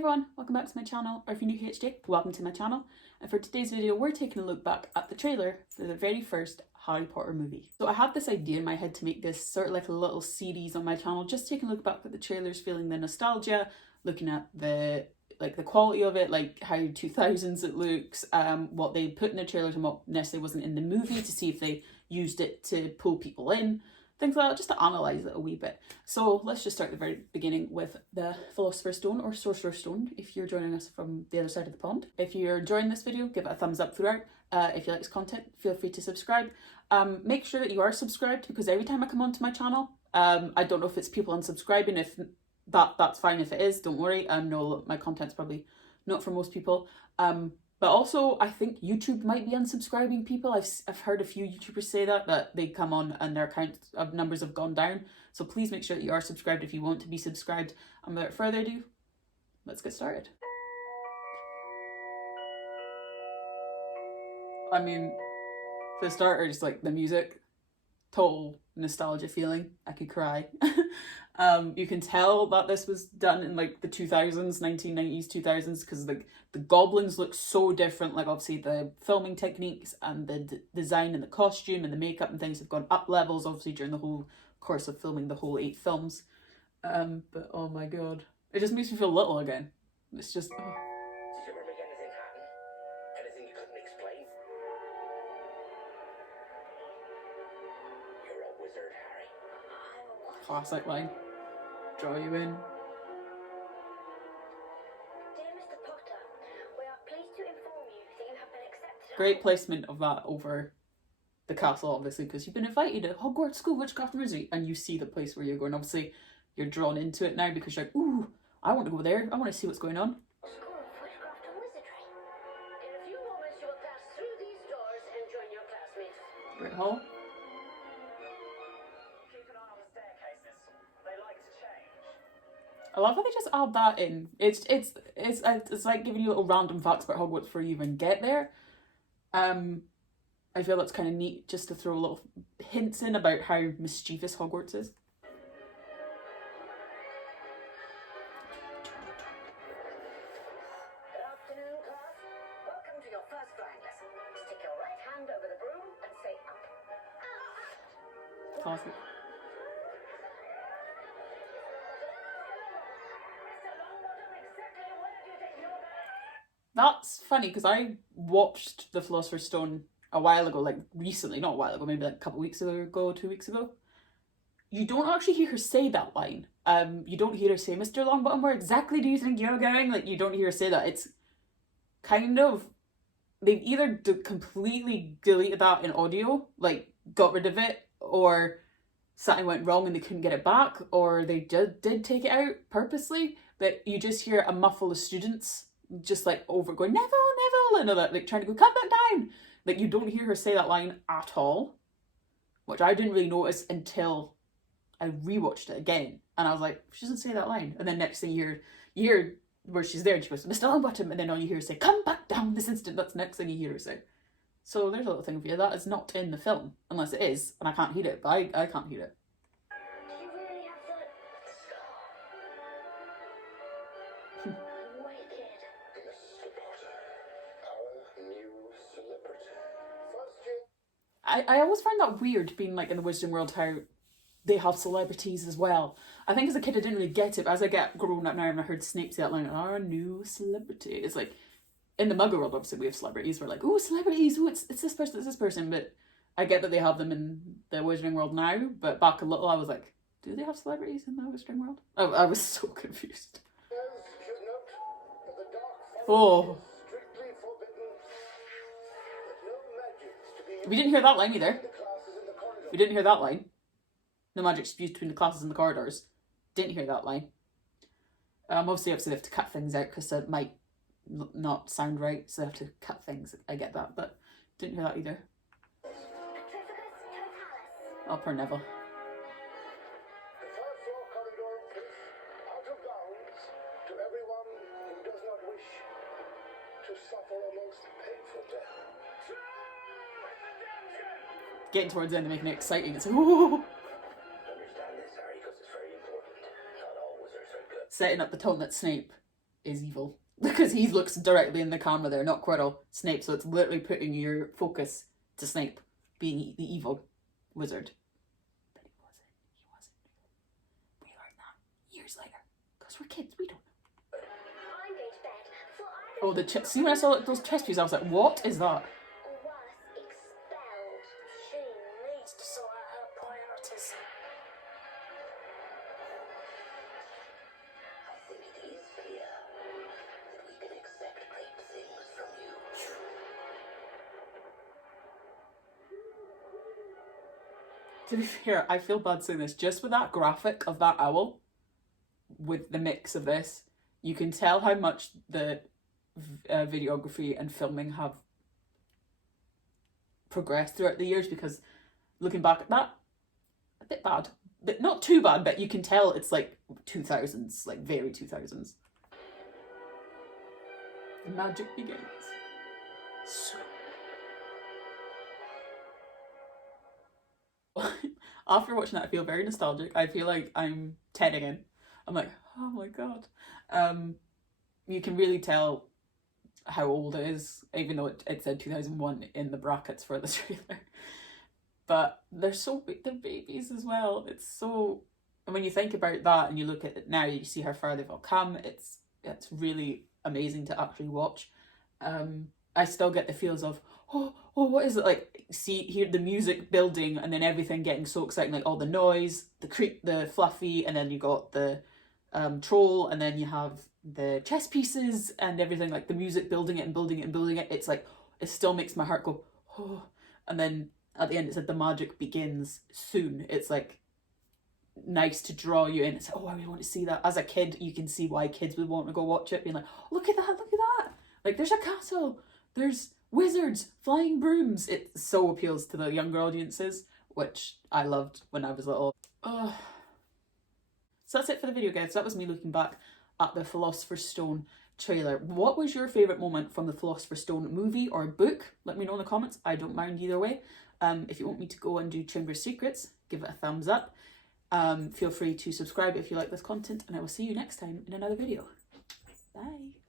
everyone, welcome back to my channel, or if you're new here today, welcome to my channel. And for today's video, we're taking a look back at the trailer for the very first Harry Potter movie. So I had this idea in my head to make this sort of like a little series on my channel, just taking a look back at the trailers, feeling the nostalgia, looking at the quality of it, like how 2000s it looks, what they put in the trailers and what necessarily wasn't in the movie, to see if they used it to pull people in. Things like that, just to analyse it a wee bit. So let's just start at the very beginning with the Philosopher's Stone, or Sorcerer's Stone, if you're joining us from the other side of the pond. If you're enjoying this video, give it a thumbs up throughout. If you like this content, feel free to subscribe. Make sure that you are subscribed, because every time I come onto my channel, I don't know if it's people unsubscribing. If that's fine if it is, don't worry. No, my content's probably not for most people. But also, I think YouTube might be unsubscribing people. I've heard a few YouTubers say that they come on and their account of numbers have gone down. So please make sure that you are subscribed if you want to be subscribed. And without further ado, let's get started. I mean, for starters, like the music, total nostalgia feeling. I could cry. You can tell that this was done in like the 2000s, 1990s, 2000s, because like the goblins look so different. Like obviously the filming techniques and the design and the costume and the makeup and things have gone up levels, obviously during the whole course of filming the whole 8 films. But oh my god, it just makes me feel little again. It's just, oh. Did you ever make anything happen? Anything you couldn't explain? You're a wizard, Harry. Classic line. Draw you in. Dear Mr. Potter, we are pleased to inform you that you have been accepted. Great placement of that over the castle, obviously, because you've been invited to Hogwarts School of Witchcraft and Wizardry, and you see the place where you're going. Obviously, you're drawn into it now because you're like, ooh, I want to go there. I want to see what's going on. School of Witchcraft and Wizardry. In a few moments, you will pass through these doors and join your classmates. Great hall. Keep an eye on the staircases. They like to change. I love how they just add that in. It's like giving you little random facts about Hogwarts before you even get there. I feel that's kind of neat, just to throw little hints in about how mischievous Hogwarts is. Good afternoon, class. Welcome to your first flying lesson. Stick your right hand over the broom and say up. Classic. Mr. Longbottom, exactly where do you think you're going? That's funny, because I watched The Philosopher's Stone a while ago, like recently, not a while ago, maybe like a couple weeks ago, 2 weeks ago. You don't actually hear her say that line. You don't hear her say, Mr. Longbottom, where exactly do you think you're going? Like, you don't hear her say that. It's kind of, they've either completely deleted that in audio, like got rid of it, or something went wrong and they couldn't get it back, or they did take it out purposely, but you just hear a muffle of students just like over going, Neville, Neville, and all that, like trying to go, come back down. Like, you don't hear her say that line at all, which I didn't really notice until I rewatched it again, and I was like, she doesn't say that line. And then next thing you hear where she's there and she goes, Mr. Longbottom, and then all you hear her say, come back down this instant. That's the next thing you hear her say. So there's a little thing for you. That is not in the film, unless it is, and I can't hear it, but I can't hear it. Do you really have the scar? Wicked. Mr. Potter, our new celebrity. First year. I always find that weird, being like in the Wizarding World, how they have celebrities as well. I think as a kid I didn't really get it, but as I get grown up now and I heard Snape say that line, our new celebrity. It's like, in the Muggle world, obviously we have celebrities. We're like, oh, celebrities, oh, it's this person, it's this person. But I get that they have them in the Wizarding World now, but back a little I was like, do they have celebrities in the Wizarding World? Oh, I was so confused. Oh. We didn't hear that line either. We didn't hear that line. No magic used between the classes and the corridors. Didn't hear that line. Obviously they have to cut things out because it might not sound right, so they have to cut things. I get that, but didn't hear that either. Oh, poor Neville. The third floor corridor is out of bounds to everyone who does not wish to suffer a most painful death. Getting towards the end and making it exciting. It's like, ooh. Understand this, Harry, because it's very important. Not all wizards are good. Setting up the tone that Snape is evil. Because he looks directly in the camera there, not Quirrell, Snape. So it's literally putting your focus to Snape being the evil wizard. But he wasn't. He wasn't. We learned that years later. Because we're kids, we don't know. I'm going to bed, for I Oh, the see when I saw those chess pieces, I was like, what is that? was expelled. She needs to sort out her priorities. I think it is clear that we can expect great things from you. To be fair, I feel bad saying this. Just with that graphic of that owl, with the mix of this, you can tell how much the videography and filming have progressed throughout the years, because looking back at that, a bit bad. But not too bad, but you can tell it's like 2000s, like very 2000s. The magic begins. So... After watching that, I feel very nostalgic. I feel like I'm 10 again. I'm like, oh my god. You can really tell how old it is, even though it said 2001 in the brackets for the trailer. But they're they're babies as well. It's so, and when you think about that and you look at it now, you see how far they've all come. It's really amazing to actually watch. I still get the feels of, oh, what is it like? Hear the music building and then everything getting so exciting, like all the noise, the creep, the fluffy, and then you got the troll, and then you have the chess pieces and everything, like the music building it and building it and building it. It's like, it still makes my heart go, oh. And then at the end it said the magic begins soon. It's like nice to draw you in. It's like, oh, I really want to see that. As a kid, you can see why kids would want to go watch it, being like, look at that, look at that. Like, there's a castle, there's wizards, flying brooms. It so appeals to the younger audiences, which I loved when I was little. So that's it for the video, guys. That was me looking back at the Philosopher's Stone trailer. What was your favourite moment from the Philosopher's Stone movie or book? Let me know in the comments. I don't mind either way. If you want me to go and do Chamber of Secrets, give it a thumbs up. Feel free to subscribe if you like this content, and I will see you next time in another video. Bye.